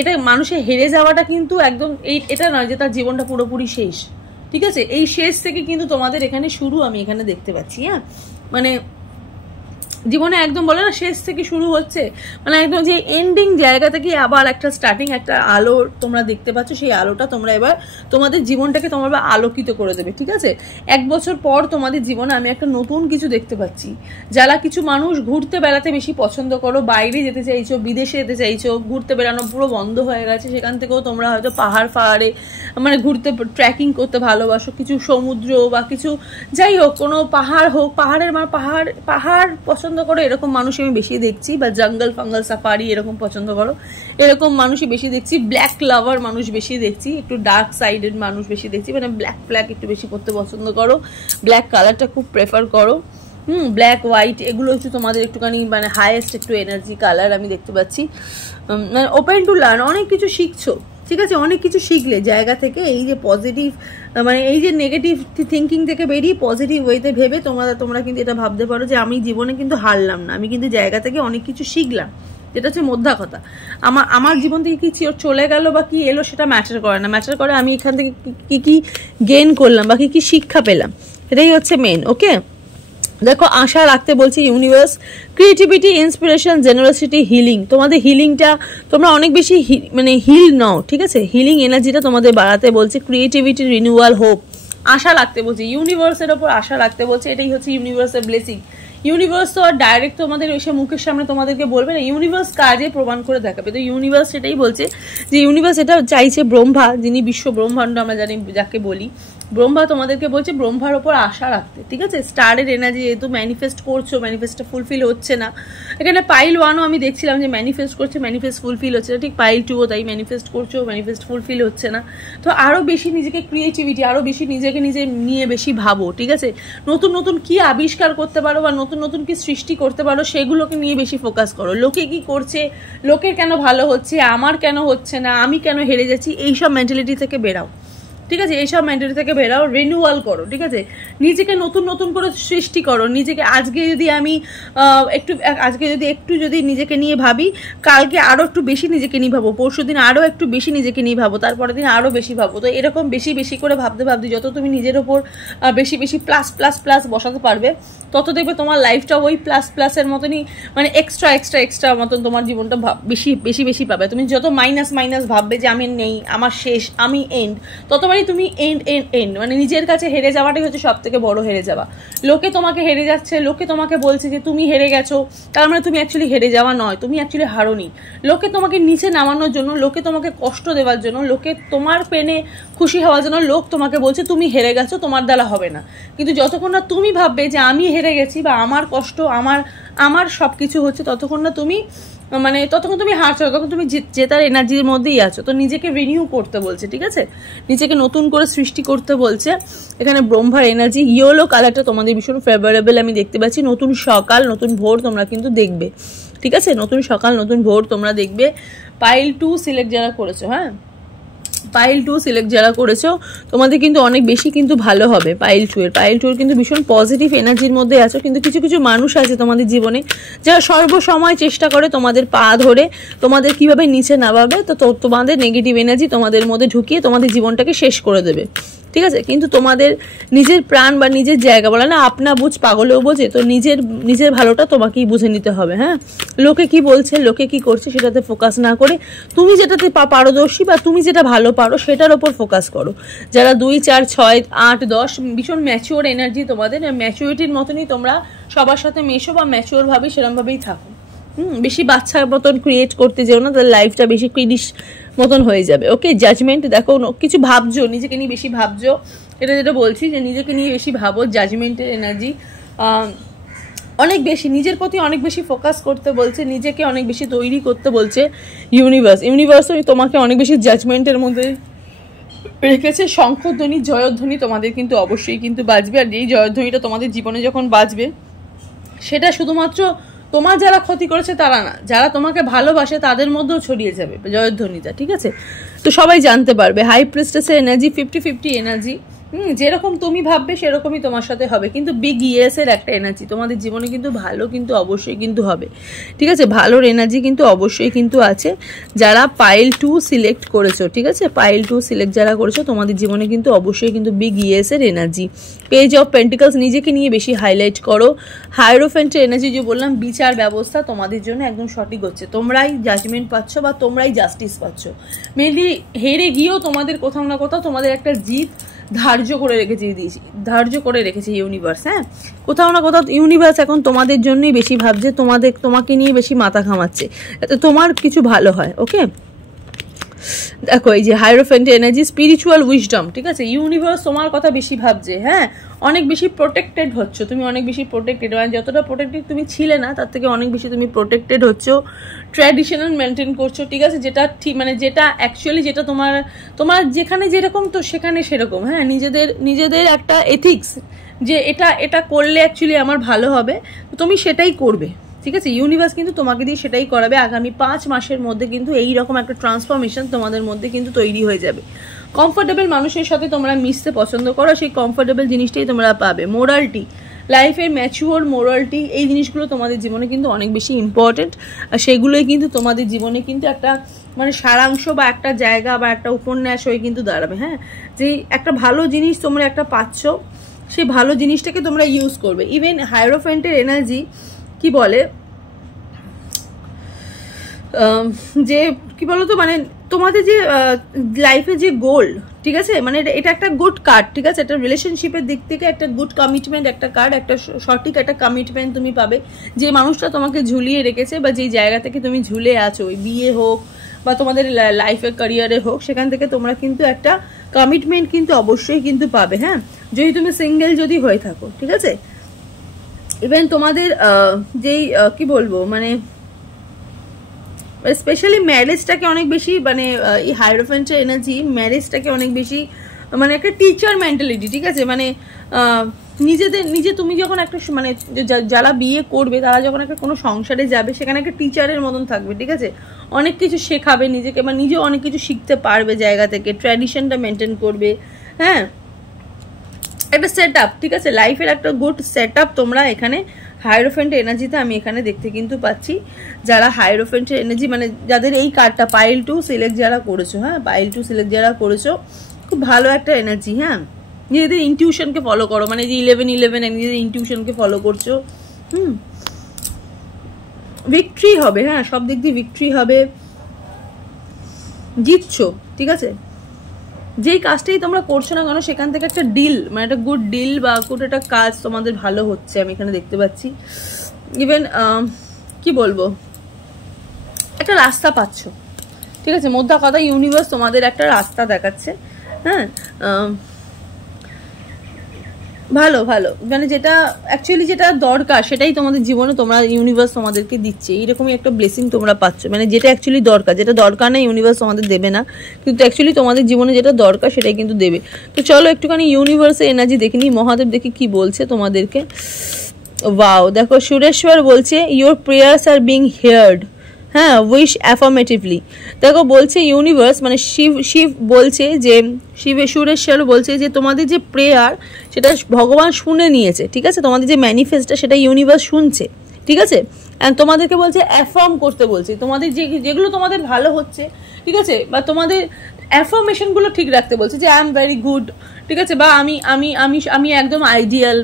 এটা মানুষের হেরে যাওয়াটা কিন্তু একদম এটা নয় যে তার জীবনটা পুরোপুরি শেষ। ঠিক আছে, এই শেষ থেকে কিন্তু তোমাদের এখানে শুরু আমি এখানে দেখতে পাচ্ছি। হ্যাঁ, মানে জীবনে একদম বলে না শেষ থেকে শুরু হচ্ছে, মানে একদম যে এন্ডিং জায়গা থেকে আবার একটা স্টার্টিং, একটা আলো তোমরা দেখতে পাচ্ছ। সেই আলোটা তোমরা এবার তোমাদের জীবনটাকে তোমরা আলোকিত করে দেবে, ঠিক আছে? 1 বছর পর তোমাদের জীবনে আমি একটা নতুন কিছু দেখতে পাচ্ছি। যারা কিছু মানুষ ঘুরতে বেড়াতে বেশি পছন্দ করো, বাইরে যেতে চাইছো, বিদেশে যেতে চাইছো, ঘুরতে বেড়ানো পুরো বন্ধ হয়ে গেছে, সেখান থেকেও তোমরা হয়তো পাহাড়ে মানে ঘুরতে ট্রেকিং করতে ভালোবাসো, কিছু সমুদ্র বা কিছু যাই হোক, কোনো পাহাড় হোক, পাহাড়ের মানে পাহাড় পছন্দ করো এরকম মানুষ আমি বেশি দেখছি, বা জঙ্গল ফাঙ্গল সাফারি এরকম পছন্দ করো এরকম মানুষই বেশি দেখছি। ব্ল্যাক লাভার মানুষ বেশি দেখছি, একটু ডার্ক সাইডের মানুষ বেশি দেখছি, মানে ব্ল্যাক একটু বেশি করতে পছন্দ করো, ব্ল্যাক কালারটা খুব প্রেফার করো। ব্ল্যাক হোয়াইট এগুলো হচ্ছে তোমাদের একটুখানি মানে হাইয়েস্ট একটু এনার্জি কালার আমি দেখতে পাচ্ছি। মানে ওপেন টু লার্ন, অনেক কিছু শিখছো, ঠিক আছে? অনেক কিছু শিখলে জায়গা থেকে, এই যে পজিটিভ মানে এই যে নেগেটিভ থিঙ্কিং থেকে বেরিয়ে পজিটিভ ওয়েতে ভেবে তোমরা কিন্তু এটা ভাবতে পারো যে আমি জীবনে কিন্তু হারলাম না, আমি কিন্তু জায়গা থেকে অনেক কিছু শিখলাম। যেটা হচ্ছে মোদ্দা কথা। আমার জীবন থেকে কি চলে গেল বা কি এলো সেটা ম্যাটার করে না, ম্যাটার করে আমি এখান থেকে কি গেইন করলাম বা কি শিক্ষা পেলাম, এটাই হচ্ছে মেন। ওকে, দেখো আশা রাখতে বলছি universe, creativity, inspiration, generosity, healing. তোমাদের হিলিংটা তোমরা অনেক বেশি মানে হিল নাও, ঠিক আছে? হিলিং এনার্জিটা তোমাদের বাড়াতে বলছে, ক্রিয়েটিভিটি, রিনিউয়াল, হোপ, আশা রাখতে বলছে ইউনিভার্সের ওপর, আশা রাখতে বলছে। এটাই হচ্ছে ইউনিভার্সের ব্লেসিং। ইউনিভার্স তো আর ডাইরেক্ট তোমাদের এসে মুখের সামনে তোমাদেরকে বলবে না, ইউনিভার্স কাজে প্রমাণ করে দেখাবে। তো ইউনিভার্স সেটাই বলছে যে ইউনিভার্স এটা চাইছে, ব্রহ্মা যিনি বিশ্ব ব্রহ্মাণ্ড আমরা জানি যাকে বলি, ব্রহ্মা তোমাদেরকে বলছে ব্রহ্মার ওপর আশা রাখতে, ঠিক আছে? স্টারের এনার্জি যেহেতু ম্যানিফেস্ট করছো, ম্যানিফেস্টটা ফুলফিল হচ্ছে না। এখানে পাইল 1ও আমি দেখছিলাম যে ম্যানিফেস্ট করছে, ম্যানিফেস্ট ফুলফিল হচ্ছে না, ঠিক পাইল 2ও তাই, ম্যানিফেস্ট করছো, ম্যানিফেস্ট ফুলফিল হচ্ছে না। তো আরও বেশি নিজেকে ক্রিয়েটিভিটি, আরও বেশি নিজেকে নিয়ে বেশি ভাবো, ঠিক আছে? নতুন নতুন কি আবিষ্কার করতে পারো বা নতুন নতুন কি সৃষ্টি করতে পারো সেগুলোকে নিয়ে বেশি ফোকাস করো। লোকে কি করছে, লোকের কেন ভালো হচ্ছে, আমার কেন হচ্ছে না, আমি কেন হেরে যাচ্ছি, এইসব মেন্টালিটি থেকে বেরাও, ঠিক আছে? এইসব মেন্টালিটি থেকে বেরাও, রিনিউয়াল করো, ঠিক আছে? নিজেকে নতুন করে সৃষ্টি করো। নিজেকে আজকে যদি আমি একটু যদি নিজেকে নিয়ে ভাবি, কালকে আরও একটু বেশি নিজেকে নিয়ে ভাবো, পরশু দিন আরও একটু বেশি নিজেকে নিয়ে ভাবো, তারপরের দিন আরও বেশি ভাবো। তো এরকম বেশি করে ভাবতে যত তুমি নিজের ওপর বেশি প্লাস বসাতে পারবে, তত দেখবে তোমার লাইফটা ওই প্লাসের মতনই, মানে এক্সট্রা মতন তোমার জীবনটা বেশি পাবে। তুমি যত মাইনাস ভাববে যে আমি নেই, আমার শেষ, আমি এন্ড, ততবারই তুমি এন্ড মানে নিজের কাছে হেরে যাওয়াটাই হচ্ছে সব থেকে বড় হেরে যাওয়া। লোকে তোমাকে হেরে যাচ্ছে, লোকে তোমাকে বলছে যে তুমি হেরে গেছো, তার মানে তুমি অ্যাকচুয়ালি হেরে যাওয়া নয়, তুমি অ্যাকচুয়ালি হারোনি। লোকে তোমাকে নিচে নামানোর জন্য, লোকে তোমাকে কষ্ট দেওয়ার জন্য, লোকে তোমার পেনে খুশি হওয়ার জন্য লোক তোমাকে বলছে তুমি হেরে গেছো, তোমার দ্বারা হবে না। কিন্তু যতক্ষণ না তুমি ভাববে যে আমি হেরে গেছি বা আমার কষ্ট আমার সব কিছু হচ্ছে, ততক্ষণ তুমি হারছো, তখন তুমি জেতার এনার্জির মধ্যেই আছো। তো নিজেকে রিনিউ করতে বলছে, ঠিক আছে? নিজেকে নতুন করে সৃষ্টি করতে বলছে। এখানে ব্রহ্মার এনার্জি, ইয়েলো কালারটা তোমাদের ভীষণ ফেভারেবল আমি দেখতে পাচ্ছি। নতুন সকাল, নতুন ভোর তোমরা কিন্তু দেখবে, ঠিক আছে? নতুন সকাল, নতুন ভোর তোমরা দেখবে। পাইল 2 সিলেক্ট যারা করেছো, হ্যাঁ, পাইল 2 সিলেক্ট যারা করেছো তোমাদের কিন্তু অনেক বেশি কিন্তু ভালো হবে। পাইল 2 এর কিন্তু ভীষণ পজিটিভ এনার্জির মধ্যে আছো, কিন্তু কিছু মানুষ আছে তোমাদের জীবনে যারা সর্বসময় চেষ্টা করে তোমাদের পা ধরে তোমাদের কিভাবে নিচে নামাবে, তো তোমাদের নেগেটিভ এনার্জি তোমাদের মধ্যে ঢুকিয়ে তোমাদের জীবনটাকে শেষ করে দেবে, ঠিক আছে? কিন্তু তোমাদের নিজের প্রাণ বা নিজের জায়গা, বলে না আপনা বুঝ পাগলেও বোঝে, তো নিজের ভালোটা তোমাকেই বুঝে নিতে হবে। হ্যাঁ, লোকে কি বলছে, লোকে কি করছে সেটাতে ফোকাস না করে তুমি যেটাতে পারদর্শী বা তুমি যেটা ভালো পারো সেটার ওপর ফোকাস করো। যারা 2, 4, 6, 8, 10 ভীষণ ম্যাচিওর এনার্জি তোমাদের, ম্যাচিওরিটির মতনই তোমরা সবার সাথে মেশো বা ম্যাচিওর ভাবেই সেরকমভাবেই থাকো। বেশি বাচ্চার মতন ক্রিয়েট করতে যেও না, তাহলে লাইফটা বেশি ক্রিডিশ মতন হয়ে যাবে। ওকে, জাজমেন্ট, দেখো কিছু ভাবছো, নিজেকে নিয়ে বেশি ভাবছো, এটা যেটা বলছি যে নিজেকে নিয়ে বেশি ভাবো। জাজমেন্টের এনার্জি অনেক বেশি, নিজের প্রতি অনেক বেশি ফোকাস করতে বলছে, নিজেকে অনেক বেশি তৈরি করতে বলছে ইউনিভার্স তোমাকে অনেক বেশি জাজমেন্টের মধ্যে রেখেছে। শঙ্খধ্বনি, জয়ধ্বনি তোমাদের কিন্তু অবশ্যই কিন্তু বাজবে, আর এই জয়ধ্বনিটা তোমাদের জীবনে যখন বাজবে সেটা শুধুমাত্র তোমার যারা ক্ষতি করেছে তারা না, যারা তোমাকে ভালোবাসে তাদের মধ্যেও ছড়িয়ে যাবে জয়ধ্বনিটা, ঠিক আছে? তো সবাই জানতে পারবে। হাই প্রিস্টেসের এনার্জি, 50-50 এনার্জি, যেরকম তুমি ভাববে সেরকমই তোমার সাথে হবে, কিন্তু বিগ ইয়েস এর একটা এনার্জি তোমাদের জীবনে কিন্তু ভালো কিন্তু অবশ্যই কিন্তু হবে, ঠিক আছে? ভালোর এনার্জি কিন্তু অবশ্যই কিন্তু আছে। যারা পাইল 2 সিলেক্ট করেছো, ঠিক আছে, পাইল 2 সিলেক্ট যারা করেছো তোমাদের জীবনে কিন্তু অবশ্যই কিন্তু বিগ ইয়েস এর এনার্জি। পেজ অফ পেন্টিকলস, নিজেকে নিয়ে বেশি হাইলাইট করো। হায়ারোফেন্টের এনার্জি যে বললাম, বিচার ব্যবস্থা তোমাদের জন্য একদম সঠিক হচ্ছে, তোমরাই জাজমেন্ট পাচ্ছ বা তোমরাই জাস্টিস পাচ্ছ। মেনলি হেরে গিয়েও তোমাদের কোথাও না কোথাও তোমাদের একটা জিত ধার্য করে রেখেছে ইউনিভার্স। হ্যাঁ, কোথাও না কোথাও ইউনিভার্স এখন তোমাদের জন্যই বেশি ভাবছে, তোমাকে নিয়ে বেশি মাথা ঘামাচ্ছে, যাতে তোমার কিছু ভালো হয়। ওকে, দেখো এই যে হায়ারোফেন্ট এনার্জি, স্পিরিচুয়াল উইজডম, ঠিক আছে, ইউনিভার্স তোমার কথা বেশি ভাবছে। হ্যাঁ, অনেক বেশি প্রোটেক্টেড হচ্ছ তুমি, অনেক বেশি প্রোটেক্টেড, মানে যতটা প্রোটেক্টেড তুমি ছিলে না তার থেকে অনেক বেশি তুমি প্রোটেক্টেড হচ্ছ। ট্র্যাডিশনাল মেনটেন করছো, ঠিক আছে, যেটা ঠিক, মানে যেটা অ্যাকচুয়ালি যেটা তোমার যেখানে যেরকম তো সেখানে সেরকম। হ্যাঁ, নিজেদের একটা এথিক্স, যে এটা করলে অ্যাকচুয়ালি আমার ভালো হবে, তো তুমি সেটাই করবে, ঠিক আছে? ইউনিভার্স কিন্তু তোমাকে দিয়ে সেটাই করাবে। আগামী 5 মাসের মধ্যে কিন্তু এইরকম একটা ট্রান্সফরমেশন তোমাদের মধ্যে কিন্তু তৈরি হয়ে যাবে। কমফোর্টেবল মানুষের সাথে তোমরা মিশতে পছন্দ করো, সেই কমফোর্টেবল জিনিসটাই তোমরা পাবে। মোরালিটি, লাইফের ম্যাচিওর মোরালিটি, এই জিনিসগুলো তোমাদের জীবনে কিন্তু অনেক বেশি ইম্পর্টেন্ট, আর সেগুলোই কিন্তু তোমাদের জীবনে কিন্তু একটা মানে সারাংশ বা একটা জায়গা বা একটা উপন্যাস হয়ে কিন্তু দাঁড়াবে। হ্যাঁ, যে একটা ভালো জিনিস তোমরা একটা পাচ্ছ, সেই ভালো জিনিসটাকে তোমরা ইউজ করবে। ইভেন হায়ারোফেন্টের এনার্জি কি বলে, যে কি বলতো, মানে তোমাদের যে লাইফে যে গোল, ঠিক আছে, মানে এটা একটা গুড কার্ড, ঠিক আছে, একটা রিলেশনশিপের দিক থেকে একটা গুড কমিটমেন্ট, একটা কার্ড, একটা সঠিক একটা কমিটমেন্ট তুমি পাবে। যে মানুষটা তোমাকে ঝুলিয়ে রেখেছে বা যেই জায়গা থেকে তুমি ঝুলে আছো, ওই বিয়ে হোক বা তোমাদের লাইফের ক্যারিয়ারে হোক, সেখান থেকে তোমরা কিন্তু একটা কমিটমেন্ট কিন্তু অবশ্যই কিন্তু পাবে। হ্যাঁ, যদি তুমি সিঙ্গেল যদি হয়ে থাকো, ঠিক আছে, ইভেন তোমাদের যেই কি বলবো, মানে স্পেশালি ম্যারেজটাকে অনেক বেশি, মানে এই হায়ারোফেন্টের এনার্জি ম্যারেজটাকে অনেক বেশি, মানে একটা টিচার মেন্টালিটি, ঠিক আছে, মানে তুমি যখন একটা, মানে যারা বিয়ে করবে তারা যখন একটা কোনো সংসারে যাবে, সেখানে একটা টিচারের মতন থাকবে, ঠিক আছে, অনেক কিছু শেখাবে নিজেকে, বা নিজেও অনেক কিছু শিখতে পারবে জায়গা থেকে, ট্র্যাডিশনটা মেনটেন করবে। হ্যাঁ, একটা সেট আপ, ঠিক আছে, লাইফের একটা গুড সেট আপ তোমরা এখানে হায়ারোফেন্টের এনার্জিতে আমি এখানে দেখতে কিন্তু পাচ্ছি। যারা হায়ারোফেন্টের এনার্জি, মানে যাদের এই কার্ডটা পাইল 2 সিলেক্ট যারা করেছো, হ্যাঁ, পাইল 2 সিলেক্ট যারা করেছো, খুব ভালো একটা এনার্জি। হ্যাঁ, নিজেদের ইনটিউশনকে ফলো করো, মানে যে 11 নিজেদের ইনটিউশনকে ফলো করছো। ভিক্টরি হবে। হ্যাঁ, সব দিক দিয়ে ভিক্টরি হবে, জিতছো, ঠিক আছে, যেই কাজটাই তোমরা করছো না কেন সেখান থেকে একটা ডিল, মানে একটা গুড ডিল বা গুড একটা কাজ তোমাদের ভালো হচ্ছে আমি এখানে দেখতে পাচ্ছি। ইভেন কি বলবো, একটা রাস্তা পাচ্ছ, ঠিক আছে, মোদ্দা কথা ইউনিভার্স তোমাদের একটা রাস্তা দেখাচ্ছে। হ্যাঁ, ভালো, মানে যেটা অ্যাকচুয়ালি যেটা দরকার সেটাই তোমাদের জীবনে তোমরা ইউনিভার্স তোমাদেরকে দিচ্ছে, এইরকমই একটা ব্লেসিং তোমরা পাচ্ছ, মানে যেটা অ্যাকচুয়ালি দরকার, যেটা দরকার নেই ইউনিভার্স তোমাদের দেবে না, কিন্তু অ্যাকচুয়ালি তোমাদের জীবনে যেটা দরকার সেটাই কিন্তু দেবে। তো চলো একটুখানি ইউনিভার্সের এনার্জি দেখে নিই, মহাদেব দেখি কি বলছে তোমাদেরকে। ওয়াও, দেখো সুরেশ্বর বলছে your prayers are being heard. হ্যাঁ, উইশ অ্যাফার্মেটিভলি। দেখো বলছে ইউনিভার্স, মানে শিব বলছে যে, সুরেশ্বর বলছে যে তোমাদের যে প্রেয়ার সেটা ভগবান শুনে নিয়েছে, ঠিক আছে, তোমাদের যে ম্যানিফেস্টটা সেটা ইউনিভার্স শুনছে, ঠিক আছে, অ্যান্ড তোমাদেরকে বলছে অ্যাফার্ম করতে বলছে, তোমাদের যেগুলো তোমাদের ভালো হচ্ছে, ঠিক আছে, বা তোমাদের অ্যাফার্মেশনগুলো ঠিক রাখতে বলছে, যে আই এম ভেরি গুড, ঠিক আছে, বা আমি আমি আমি আমি একদম আইডিয়াল,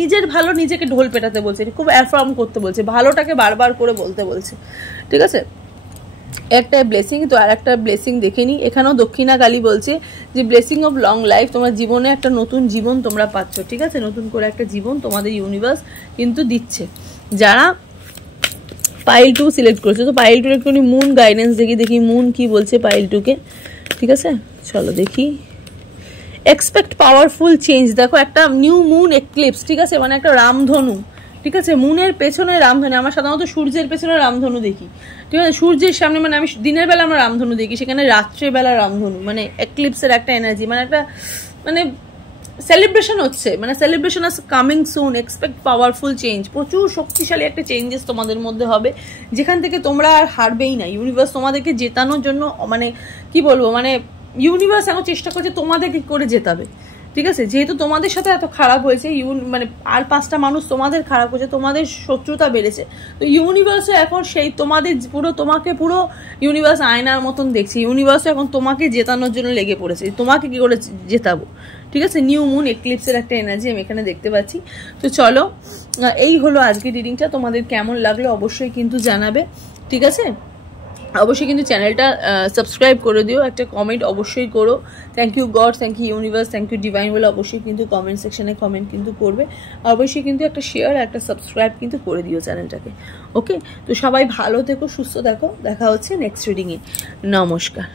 নিজের ভালো নিজেকে ঢোল পেটাতে বলছে, খুব অ্যাফার্ম করতে বলছে, ভালোটাকে বারবার করে বলতে বলছে, ঠিক আছে। একটা ব্লেসিং, তো আর একটা ব্লেসিং দেখে নিই। এখানেও দক্ষিণা কালী বলছে যে ব্লেসিং অফ লং লাইফ, তোমার জীবনে একটা নতুন জীবন তোমরা পাচ্ছ, ঠিক আছে, নতুন করে একটা জীবন তোমাদের ইউনিভার্স কিন্তু দিচ্ছে। যারা পাইল 2 সিলেক্ট করেছে, তো পাইল 2 একটুখানি মুন গাইডেন্স দেখি মুন কি বলছে পাইল 2কে, ঠিক আছে, চলো দেখি। এক্সপেক্ট পাওয়ারফুল চেঞ্জ, দেখো একটা নিউ মুন এক্লিপস, ঠিক আছে, মানে একটা রামধনু, ঠিক আছে, মুনের পেছনে রামধনু, আমরা সাধারণত সূর্যের পেছনে রামধনু দেখি, ঠিক আছে, সূর্যের সামনে, মানে আমি দিনের বেলা আমরা রামধনু দেখি, সেখানে রাত্রেবেলা রামধনু, মানে এক্লিপসের একটা এনার্জি, মানে একটা মানে সেলিব্রেশন হচ্ছে, মানে celebration is coming soon, expect powerful change, প্রচুর শক্তিশালী একটা চেঞ্জেস তোমাদের মধ্যে হবে, যেখান থেকে তোমরা আর হারবেই না। ইউনিভার্স তোমাদেরকে জেতানোর জন্য, মানে কি বলবো, মানে ইউনিভার্স এখন চেষ্টা করছে তোমাদেরকে করে জেতাবে, ঠিক আছে, যেহেতু তোমাদের সাথে এত খারাপ হয়েছে, মানে আর 5টা মানুষ তোমাদের খারাপ হয়েছে, তোমাদের শত্রুতা বেড়েছে, তো ইউনিভার্সও এখন সেই তোমাদের তোমাকে পুরো ইউনিভার্স আয়নার মতন দেখছে। ইউনিভার্সও এখন তোমাকে জেতানোর জন্য লেগে পড়েছে, তোমাকে কি করে জেতাবো। ঠিক আছে, নিউ মুন এক্লিপসের একটা এনার্জি আমি এখানে দেখতে পাচ্ছি। তো চলো, এই হলো আজকে রিডিংটা। তোমাদের কেমন লাগলো অবশ্যই কিন্তু জানাবে। ঠিক আছে, অবশ্যই কিন্তু চ্যানেলটা সাবস্ক্রাইব করে দিও, একটা কমেন্ট অবশ্যই করো। Thank you God, thank you universe, thank you divine বলে অবশ্যই কিন্তু কমেন্ট সেকশনে কমেন্ট কিন্তু করবে। অবশ্যই কিন্তু একটা শেয়ার, একটা সাবস্ক্রাইব কিন্তু করে দিও চ্যানেলটাকে। ওকে, তো সবাই ভালো থেকো, সুস্থ দেখো, দেখা হচ্ছে নেক্সট রিডিংয়ে। নমস্কার।